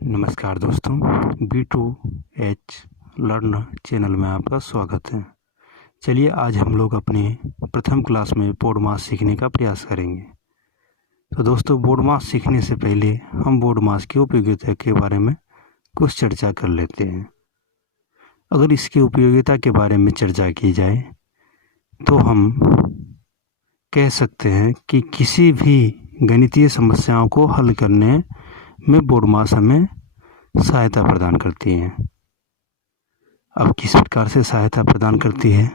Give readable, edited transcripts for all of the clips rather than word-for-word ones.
नमस्कार दोस्तों, B2H learn channel में आपका स्वागत है। चलिए आज हम लोग अपने प्रथम क्लास में बोर्ड मास सीखने का प्रयास करेंगे। तो दोस्तों, बोर्ड मास सीखने से पहले हम बोर्ड मास की उपयोगिता के बारे में कुछ चर्चा कर लेते हैं। अगर इसकी उपयोगिता के बारे में चर्चा की जाए तो हम कह सकते हैं कि किसी भी गणितीय समस्याओं को हल करने में बोर्ड मास हमें सहायता प्रदान करती है। अब किस प्रकार से सहायता प्रदान करती है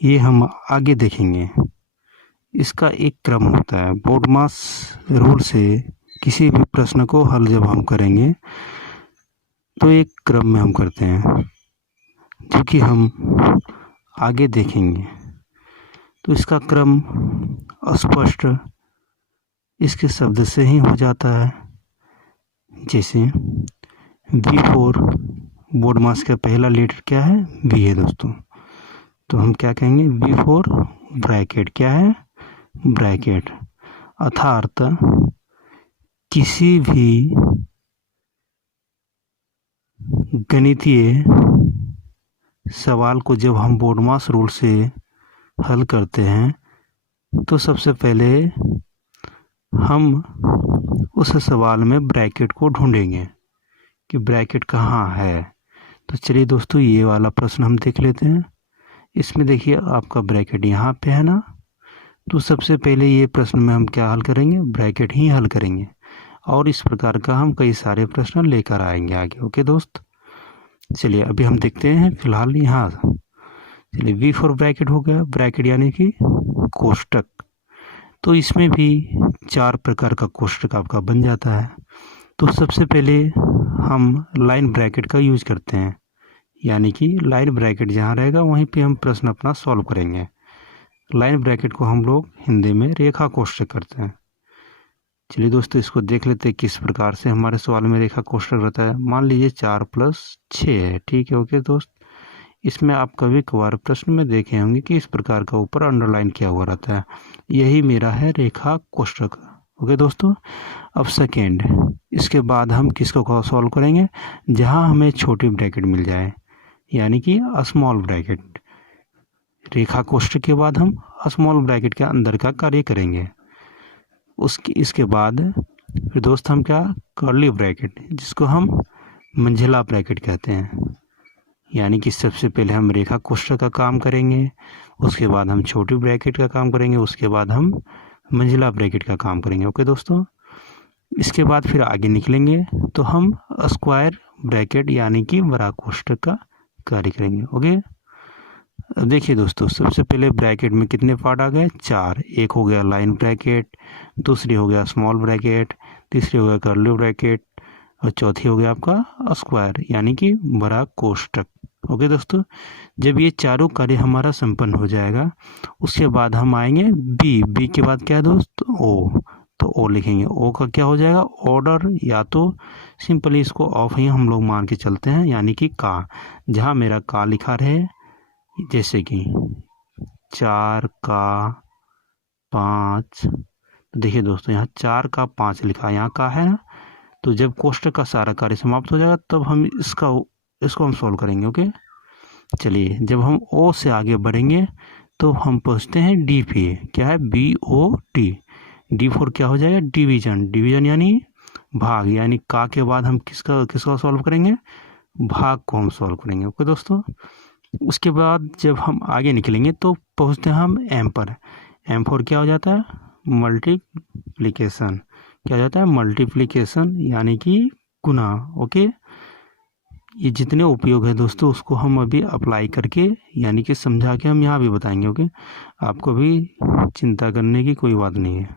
ये हम आगे देखेंगे। इसका एक क्रम होता है। बोर्ड मास रूल से किसी भी प्रश्न को हल जब हम करेंगे तो एक क्रम में हम करते हैं, जो कि हम आगे देखेंगे। तो इसका क्रम अस्पष्ट इसके शब्द से ही हो जाता है। जैसे V4 बोर्ड मास का पहला लेटर क्या है? V है दोस्तों। तो हम क्या कहेंगे? V4 ब्रैकेट क्या है? ब्रैकेट। अर्थात किसी भी गणितीय सवाल को जब हम बोर्ड मास रूल से हल करते हैं तो सबसे पहले हम उस सवाल में ब्रैकेट को ढूंढेंगे कि ब्रैकेट कहाँ है। तो चलिए दोस्तों, ये वाला प्रश्न हम देख लेते हैं। इसमें देखिए आपका ब्रैकेट यहाँ पे है ना। तो सबसे पहले ये प्रश्न में हम क्या हल करेंगे? ब्रैकेट ही हल करेंगे। और इस प्रकार का हम कई सारे प्रश्न लेकर आएंगे आगे। ओके दोस्त, चलिए अभी हम देखते हैं फिलहाल यहाँ। चलिए V4 ब्रैकेट हो गया। ब्रैकेट यानी कि कोष्टक। तो इसमें भी 4 प्रकार का कोष्टक आपका बन जाता है। तो सबसे पहले हम लाइन ब्रैकेट का यूज करते हैं, यानी कि लाइन ब्रैकेट जहाँ रहेगा वहीं पे हम प्रश्न अपना सॉल्व करेंगे। लाइन ब्रैकेट को हम लोग हिंदी में रेखा कोष्टक करते हैं। चलिए दोस्तों, इसको देख लेते हैं किस प्रकार से हमारे सवाल में रेखा कोष्टक रहता है। मान लीजिए 4 + 6 है। ठीक है, ओके दोस्त। इसमें आप कभी कभार प्रश्न में देखे होंगे कि इस प्रकार का ऊपर अंडरलाइन किया हुआ रहता है। यही मेरा है रेखा कोष्टक। ओके दोस्तों। अब सेकेंड, इसके बाद हम किसको सॉल्व करेंगे? जहां हमें छोटी ब्रैकेट मिल जाए, यानी कि स्मॉल ब्रैकेट। रेखा कोष्टक के बाद हम स्मॉल ब्रैकेट के अंदर का कार्य करेंगे। इसके बाद फिर दोस्त हम क्या? कर्ली ब्रैकेट, जिसको हम मंझला ब्रैकेट कहते हैं। यानी कि सबसे पहले हम रेखा कोष्टक का काम करेंगे, उसके बाद हम छोटी ब्रैकेट का काम करेंगे, उसके बाद हम मंझला ब्रैकेट का काम करेंगे। ओके दोस्तों। इसके बाद फिर आगे निकलेंगे तो हम स्क्वायर ब्रैकेट यानी कि बड़ा कोष्टक का कार्य करेंगे। ओके। अब देखिए दोस्तों, सबसे पहले ब्रैकेट में कितने पार्ट आ गए? 4। एक हो गया लाइन ब्रैकेट, दूसरी हो गया स्मॉल ब्रैकेट, तीसरी हो गया कर्ली ब्रैकेट, और चौथी हो गया आपका स्क्वायर यानी कि बड़ा कोष्टक। ओके दोस्तों। जब ये चारों कार्य हमारा संपन्न हो जाएगा उसके बाद हम आएंगे बी के बाद क्या है दोस्त? ओ। तो ओ लिखेंगे। ओ का क्या हो जाएगा? ऑर्डर, या तो सिंपली इसको ऑफ ही हम लोग मान के चलते हैं, यानी कि का। जहाँ मेरा का लिखा रहे, जैसे कि 4 का 5। तो देखिए दोस्तों, यहाँ 4 का 5 लिखा, यहाँ का है ना। तो जब कोष्टक का सारा कार्य समाप्त हो जाएगा तब हम इसको हम सॉल्व करेंगे। ओके। चलिए, जब हम ओ से आगे बढ़ेंगे तो हम पहुँचते हैं डी पे। क्या है? BOT। D4 क्या हो जाएगा? डिवीजन यानी भाग, यानी का के बाद हम किसका सॉल्व करेंगे? भाग को हम सॉल्व करेंगे। ओके दोस्तों। उसके बाद जब हम आगे निकलेंगे तो पहुँचते हैं हम एम पर। M4 क्या हो जाता है? मल्टीप्लिकेशन। क्या हो जाता है? मल्टीप्लिकेशन यानी कि गुना। ओके। ये जितने उपयोग है दोस्तों उसको हम अभी अप्लाई करके यानी कि समझा के हम यहाँ भी बताएंगे। ओके। आपको भी चिंता करने की कोई बात नहीं है,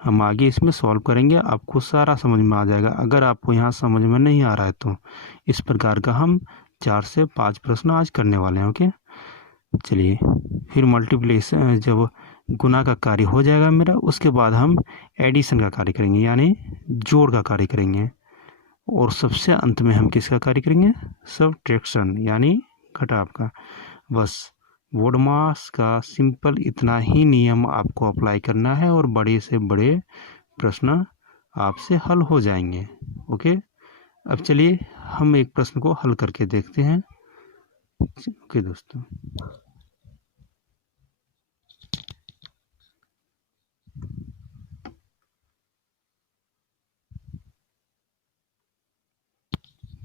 हम आगे इसमें सॉल्व करेंगे, आपको सारा समझ में आ जाएगा। अगर आपको यहाँ समझ में नहीं आ रहा है तो इस प्रकार का हम 4 से 5 प्रश्न आज करने वाले हैं। ओके। चलिए, फिर मल्टीप्लिकेशन जब गुना का कार्य हो जाएगा मेरा, उसके बाद हम एडिशन का कार्य करेंगे यानी जोड़ का कार्य करेंगे, और सबसे अंत में हम किसका कार्य करेंगे? सबट्रैक्शन यानी घटाव का। बस बोर्ड मास का सिंपल इतना ही नियम आपको अप्लाई करना है और बड़े से बड़े प्रश्न आपसे हल हो जाएंगे। ओके। अब चलिए हम एक प्रश्न को हल करके देखते हैं। ओके दोस्तों,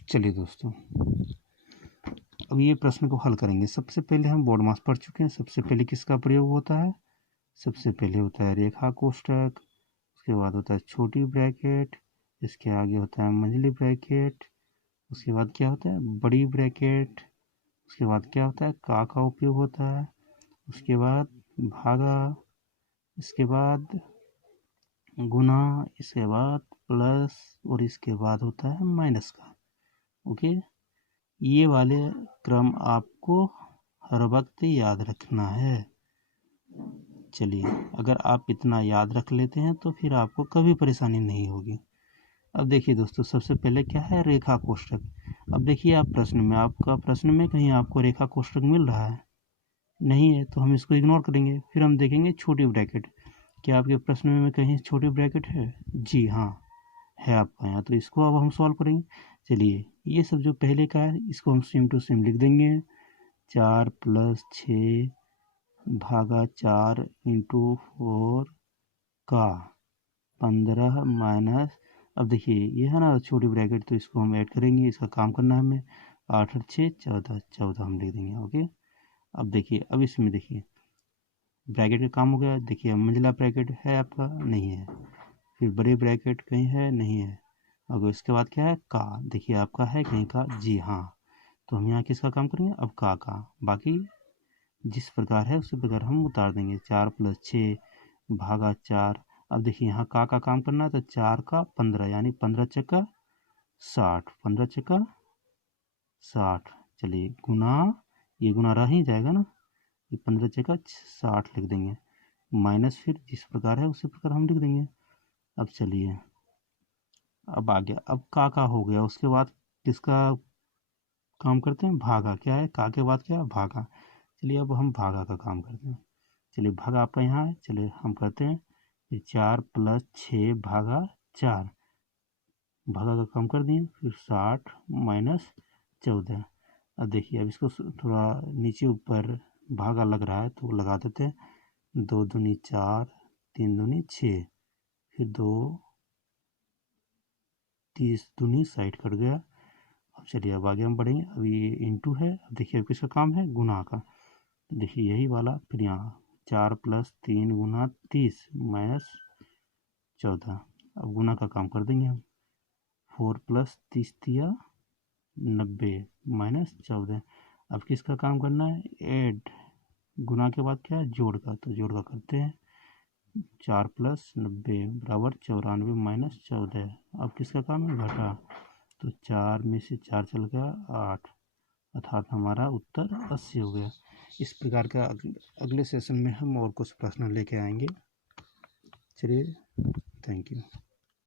चलिए दोस्तों अब ये प्रश्न को हल करेंगे। सबसे पहले हम बोर्ड मास पढ़ चुके हैं। सबसे पहले किसका प्रयोग होता है? सबसे पहले होता है रेखा कोष्ठक, उसके बाद होता है छोटी ब्रैकेट, इसके आगे होता है मंझली ब्रैकेट, उसके बाद क्या होता है बड़ी ब्रैकेट, उसके बाद क्या होता है का उपयोग होता है, उसके बाद भागा, इसके बाद गुना, इसके बाद प्लस और इसके बाद होता है माइनस का। ओके, ये वाले क्रम आपको हर वक्त याद रखना है। चलिए, अगर आप इतना याद रख लेते हैं तो फिर आपको कभी परेशानी नहीं होगी। अब देखिए दोस्तों, सबसे पहले क्या है रेखा कोष्ठक। अब देखिए आप आपका प्रश्न में कहीं आपको रेखा कोष्ठक मिल रहा है? नहीं है, तो हम इसको इग्नोर करेंगे। फिर हम देखेंगे छोटी ब्रैकेट। क्या आपके प्रश्न में कहीं छोटी ब्रैकेट है? जी हाँ, है आपका यहाँ, तो इसको अब हम सॉल्व करेंगे। चलिए, ये सब जो पहले का है इसको हम सेम टू सेम लिख देंगे। 4 + 6 भागा 4 × 4 का 15 माइनस, अब देखिए ये है ना छोटी ब्रैकेट, तो इसको हम ऐड करेंगे, इसका काम करना है हमें। 8 और 6 14, 14 हम लिख देंगे। ओके, अब देखिए, अब इसमें देखिए ब्रैकेट का काम हो गया। देखिए मंझला ब्रैकेट है आपका? नहीं है। फिर बड़े ब्रैकेट कहीं है? नहीं है। अब इसके बाद क्या है का, देखिए आपका है कहीं का? जी हाँ, तो हम यहाँ किसका काम करेंगे अब का। बाकी जिस प्रकार है उसी प्रकार हम उतार देंगे। 4 + 6 भागा 4, अब देखिए यहाँ का काम करना है, तो 4 का 15 यानी 15 चक्का 60, 15 चक्का 60। चलिए गुना, ये गुना रह ही जाएगा ना, ये 15 चक्का 60 लिख देंगे, माइनस फिर जिस प्रकार है उसी प्रकार हम लिख देंगे। अब चलिए, अब आ गया, अब का हो गया, उसके बाद किसका काम करते हैं? भागा। क्या है का के बाद? क्या है भागा। चलिए अब हम भागा का काम करते हैं। चलिए भागा आपका यहाँ है, चलिए हम करते हैं 4 + 6 भागा 4, भागा का काम कर दिए, फिर 60 माइनस 14। अब देखिए, अब इसको थोड़ा नीचे ऊपर भागा लग रहा है तो लगा देते हैं। 2 दूनी 4, 3 दूनी 6, फिर 2 30 दूनी 60 कट गया। अब चलिए अब आगे हम बढ़ेंगे। अब ये इंटू है, अब देखिए अब किसका काम है? गुना का। देखिए यही वाला, फिर यहाँ 4 + 3 गुना 30 माइनस 14, अब गुना का काम कर देंगे हम। 4 + 30 दिया 90 माइनस 14। अब किसका काम करना है? ऐड। गुना के बाद क्या है? जोड़ का, तो जोड़ का करते हैं। 4 + 90 = 94 माइनस 14। अब किसका काम है? घटा, तो 4 में से 4 चल गया 8, अर्थात हमारा उत्तर 80 हो गया। इस प्रकार का अगले सेशन में हम और कुछ प्रश्न लेके आएंगे। चलिए, थैंक यू।